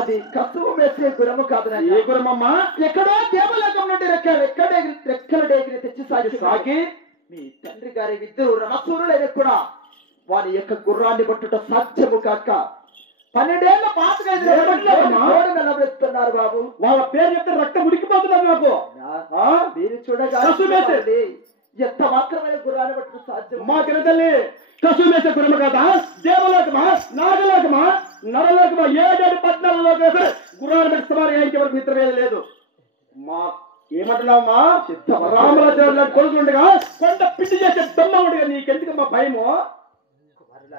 అది కసువు మెచ్చే గురము కాదు. ఏ గురమమ్మా? ఎక్కడో దేవలోకం నుండి రెక్కల డేగిని తెచ్చి సాగి మీ తండ్రి గారి ఇద్దరు రణసూరులైన కూడా వారి యొక్క గుర్రాన్ని పట్టుట సాధ్యము కాక 12 ఏళ్ల పాతగా నిలబెడుతున్నారు బాబు. వాళ్ళ పేరు చెప్తే రక్తం ఉడికిపోతున్నారు నాకు. మీరు చూడగాలి ఎంత మాత్రమే గుర్రాన్ని పట్టుట సాధ్యం. మా తల్లి కసు వేసే గురమ కదా, దేవలోకమా, నాగలోకమా, నరలోకమా, 7 14 గుర్రాన్ని పెట్టుకోవాలి. ఏంటి వరకు మిత్ర మీద లేదు. మా ఏమంటున్నావమ్మా? రామరాజు కొడుకుండగా కొండ పిండి చేసే దమ్మ ఉండగా నీకెందుకు మా భయము?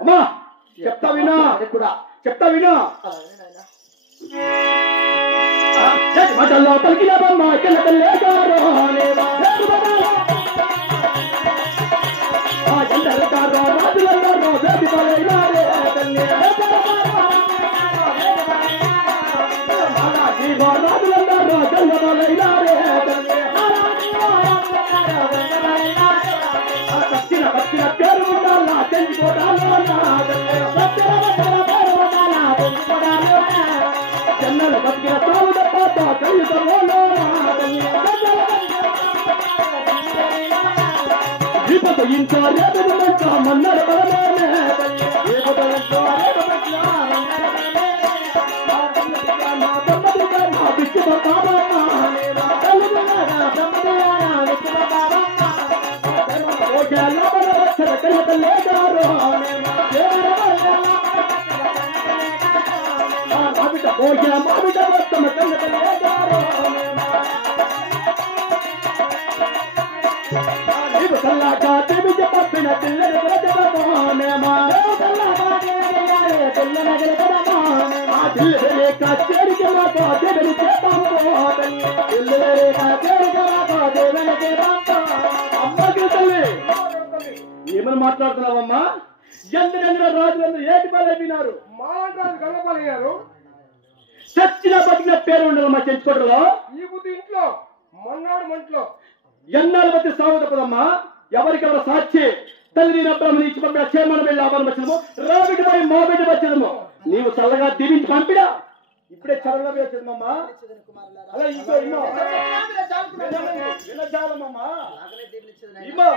అమ్మా చెప్తా వినా కూడా చెప్తా వినా. పలికిన బొమ్మ ఏమని మాట్లాడుతున్నావమ్మా? ఎందరెందరో రాజులందరూ ఏటి పాలైపోయినారు. మాలాంటి గల్లపాలయ్యారు. చచ్చిన బతికిన పేరు ఉండదు మా చెంచుకోటలో. ఈ బుద్ధి ఇంట్లో మొన్నాడు మంట్లో ఎన్నాళ్ళ బతి సాగు తప్పదమ్మా. ఎవరికెవరు సాక్షి తల్లి రత్నం ఇచ్చి పంపిన చేమను వెళ్ళి లాభం వచ్చేదము రాబిడ్డ పోయి మా బిడ్డ వచ్చేదము నీవు చల్లగా దీవించి పంపిడా ఇప్పుడే చల్లగా వచ్చేదమ్మా అలా ఇంకో ఇమ్మో వినజాలమ్మా ఇమ్మో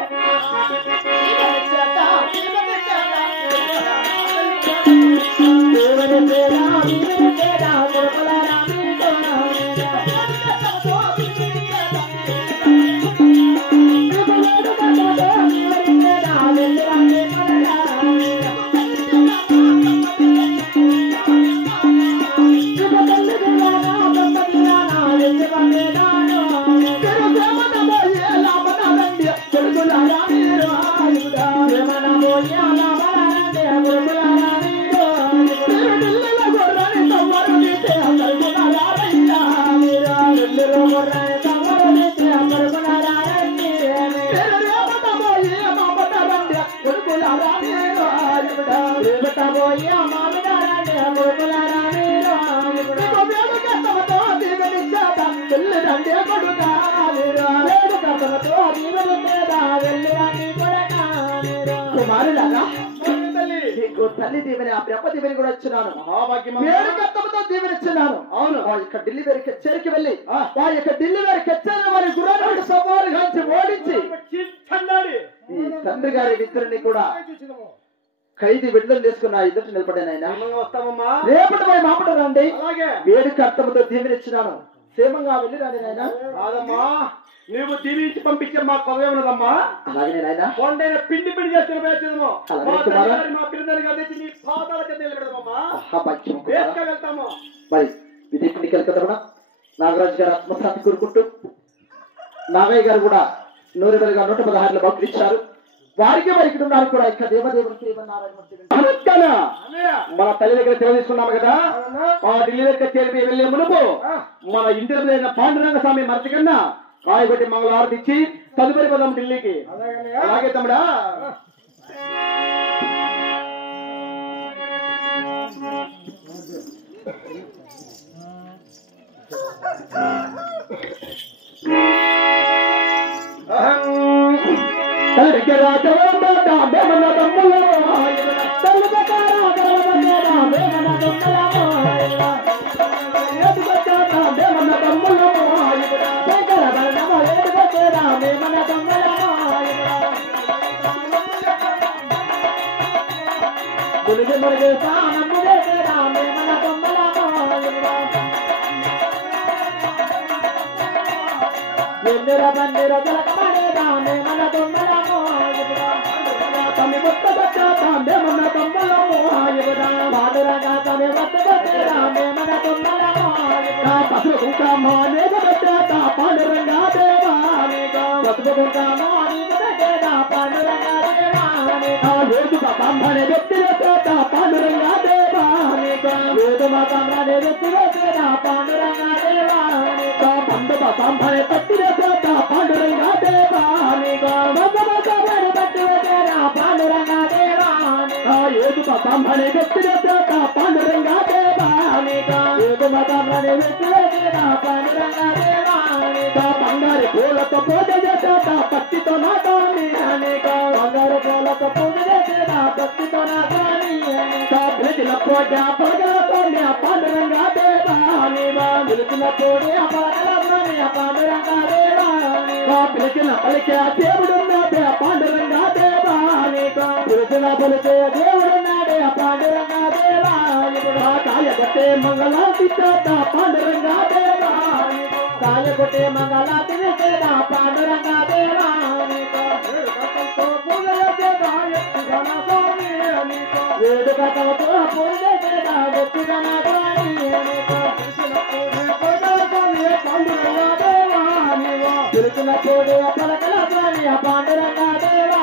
తల్లి దీవెని ఆ బ్రహ్మ దీవెని కూడా ఇచ్చినాను వేడుకత్తముతో దీవెనిచ్చినాను అవును ఆ యొక్క ఢిల్లీ వారి కచేరికి వెళ్ళి ఆ యొక్క ఢిల్లీ వారి కచేరి వారి గురాన్ని సవాలు గాంచి ఓడించి ఈ తండ్రి గారి ఇద్దరిని కూడా ఖైదీ విడుదల చేసుకున్న ఇద్దరు నిలబడినైనా వస్తామమ్మా రేపటి పోయి మాపట రండి వేడుక అర్థముతో దీవెనిచ్చినాను క్షేమంగా వెళ్ళి రండి నాయన కాదమ్మా నువ్వు దీవించి పంపించే మా కొదవేమన్నదమ్మా అలాగే నాయన కొండైన పిండి పిండి చేస్తున్న వేసేదము మా పిల్లలు కలిసి నీ పాదాల కింద నిలబెడదామమ్మా వేసుక వెళ్తాము మరి విదేశీకి వెళ్తా నాగరాజు గారు ఆత్మశాంతి కోరుకుంటూ నాగయ్య గారు కూడా 116 భక్తులు ఇచ్చారు వారికి వారికి ఉన్నారు కూడా ఇక్కడ దేవదేవుడు మన తల్లి దగ్గర సెలవు తీసుకున్నాము కదా ఆ ఢిల్లీ దగ్గర చేరి వెళ్లే మునుపు మన ఇంటి పాండురంగ స్వామి మరచి కన్నా కాయగొట్టి మంగళవారం ఇచ్చి తదుపరి పదం ఢిల్లీకి అలాగే తమ్ముడా బంగారు పూలతో పూజ చేసేదా పత్తితో నాటాలి బంగారు పూలతో పూజ చేసేదా పత్తితో నాటాలి పిలిచిన పూజ పగలతోని పాండురంగా దేవా పిలిచిన పూజ పగలతోని పాండురంగా దేవా పిలిచిన పలికే దేవుడున్నాడే పాండురంగా దేవా పిలిచిన పలికే దేవుడున్నాడే పాండురంగా దేవా కాయగొట్టే మంగళాతి చేత పాండురంగా దేవా కాయగొట్టే మంగళాతి చేత పాండురంగా దేవా వేడుకతో పూజ చేత వ్యక్తిగణ పిలిచిన పూజ పలకల స్వామి పాండురంగా దేవా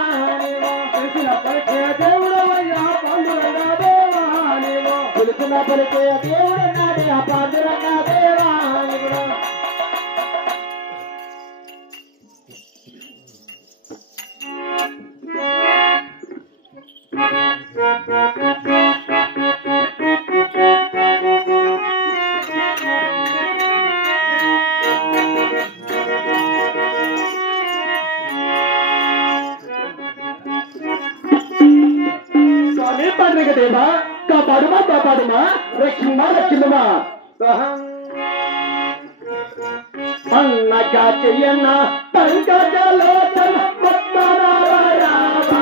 పిలిచిన పలికే దేవుడు పాండురంగా దేవా పిలిచిన పలికే దేవుడు నాడే పాండురంగా దేవా కాపాడుమా రక్షిమ్మా రక్షిమ్మా అన్నగా చెయ్యన్న పంకజలోచన పద్మనాభరామా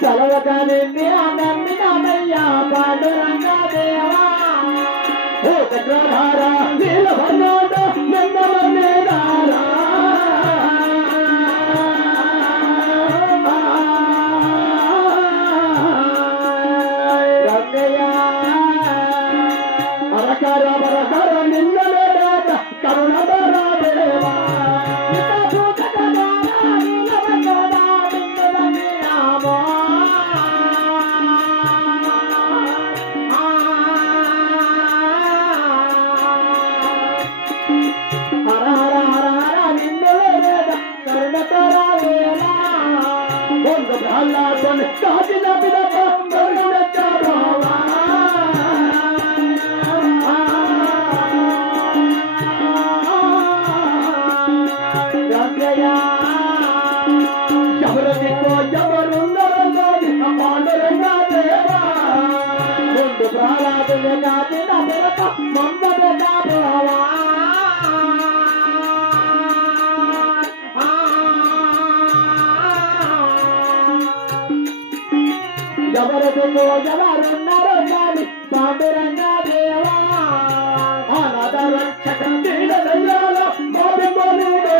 చలవగానే నమ్మినమయ్యా పాండురంగా దేవా ఓ చక్రధారా నీలవర్ణోడ నిన్నమన్నేదారా రంగయ్య అరకర వరకర నిన్నలేదాట కరుణధరా దేవా ఎవరున్నారో కానీ పాండురంగా దేవా అనాథ రక్షక దీనదయాలో మోపిపోలేదా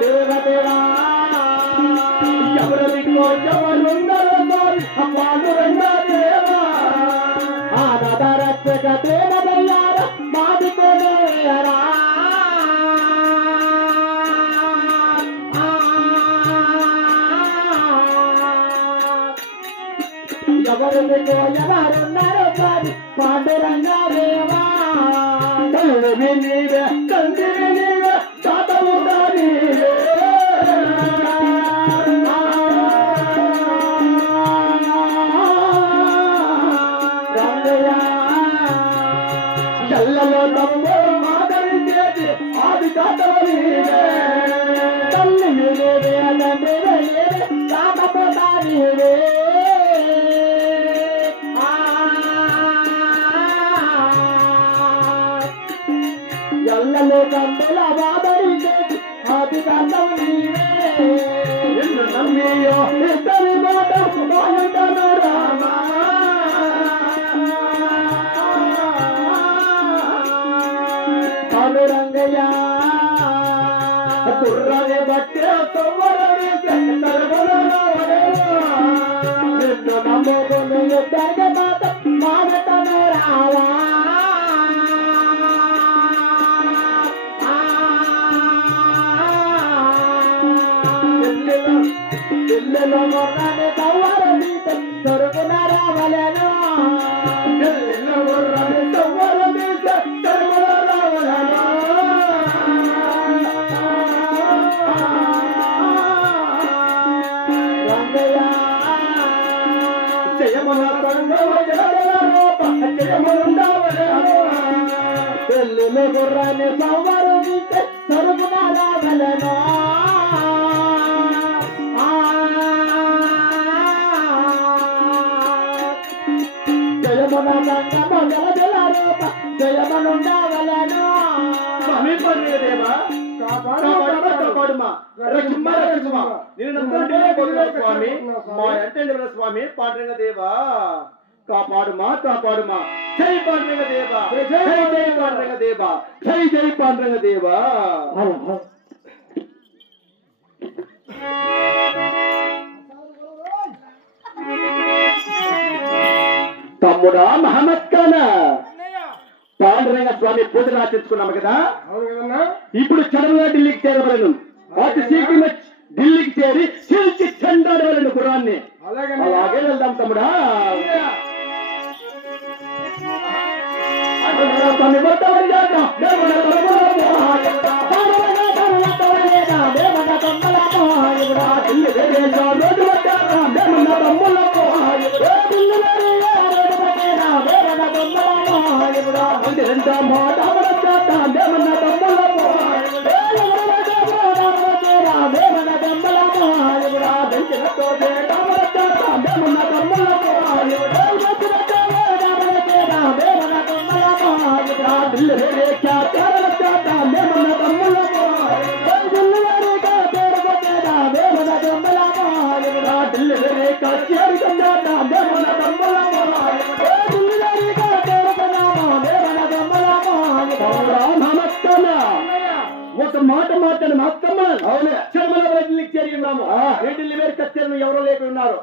దేవదేవా ఎవరికో ఎవరున్నారో కానీ పాండురంగా దేవా అనాథ రక్షక దీనదయాలో మోపిపోలేదా ఎవరికో ఎవరున్నారో కానీ పాండురంగా దేవా కల్వి నీవే కందివి నీవే తాతవుగా నీవే రంగయ్య ఎల్లలో తమ్ము మాదరించేది ఆది తాతవు నీవే తల్లి నీవే తండ్రి నీవే తాతవుగా నీవే ఎల్లలో కంపెల బాధరించేది ఆది తాతవు నీవే ఎన్ను నమ్మియో ఇద్దరి మాట బాగుంటాను రామా పాండురంగయ్య కుర్రని బట్టే తొవ్వరని నిన్ను నమ్ముకుని ఇద్దరికి మాట మానటను రావా ఇల్లులో మొన్నని తవ్వరని దొరుకున రావలేను ఇల్లు గుర్రని తవ్వరని దొరుకున రావలేను రంగయ్య జయమున జయముండవలేను ఇల్లు గుర్రని తవ్వరని దొరుకున రావలేను స్వామి పాండురంగ దేవా కాపాడుమా కాపాడుమా జై పాండురంగ దేవా జై జై పాండురంగ దేవా జై జై పాండురంగ దేవా తమ్ముడా మహమ్మద్ ఖాన్ పాండురంగ స్వామి పూజలు ఆచరించుకున్నాము కదా ఇప్పుడు చరణంగా ఢిల్లీకి చేరబడను వాటి సీక్రెట్ ఢిల్లీకి చేరి చీల్చి చెండాడవలని గుర్రాన్ని. అలాగే వెళ్దాం తమ్ముడా. ఒక మాట మాట్లాడి మాత్రమ్మ చర్మల ఢిల్లీకి చేరిన్నాము. ఢిల్లీ వేరు కచ్చేరు ఎవరో లేకున్నారు.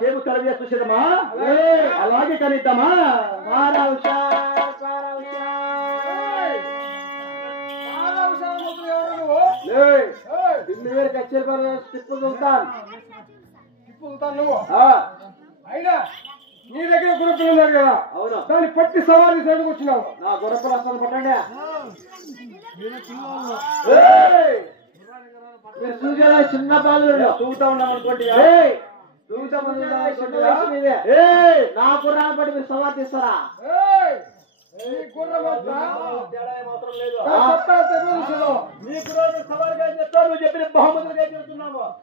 చేపు తరవి చూసేదమ్మా, అలాగే కనిద్దామా. ఢిల్లీ వేరు కచ్చేరు తిప్పు చూస్తాను నువ్వు. అయినా నీ దగ్గర గుర్రపులు ఉన్నారు కదా, అవును, దాన్ని పట్టి సవారీ చేయడానికి వచ్చినావు. నా గుర్రపులు అసలు పట్టండి. మీరు చూసేదా చిన్న బాలుడు చూగుతా ఉన్నామనుకోండి. నా గుర్రాన్ని బట్టి మీరు సవాల్ తీస్తారా?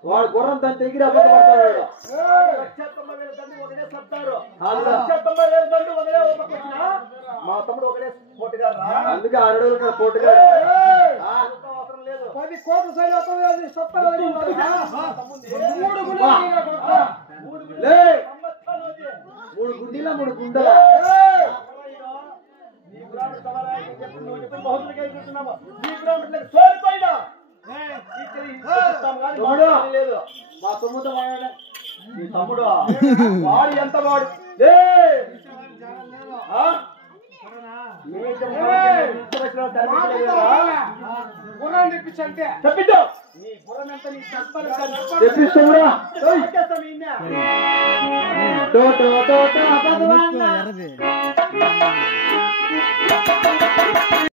వాడు గుర్రం తన దగ్గర మా తమ్ముడు ఒకటే పోటుగారు. అందుకే 6 అడుగులు పోటుగా 10 కోట్ల సైన్యం 3 గుండీల 3 గుండెల లేదు. మా తమ్ముడు నీ తమ్ముడు వాడు ఎంత వాడు గుర్రాన్ని తెప్పించంటే తెప్పించు. తెప్పిస్తావురా. భగవాన్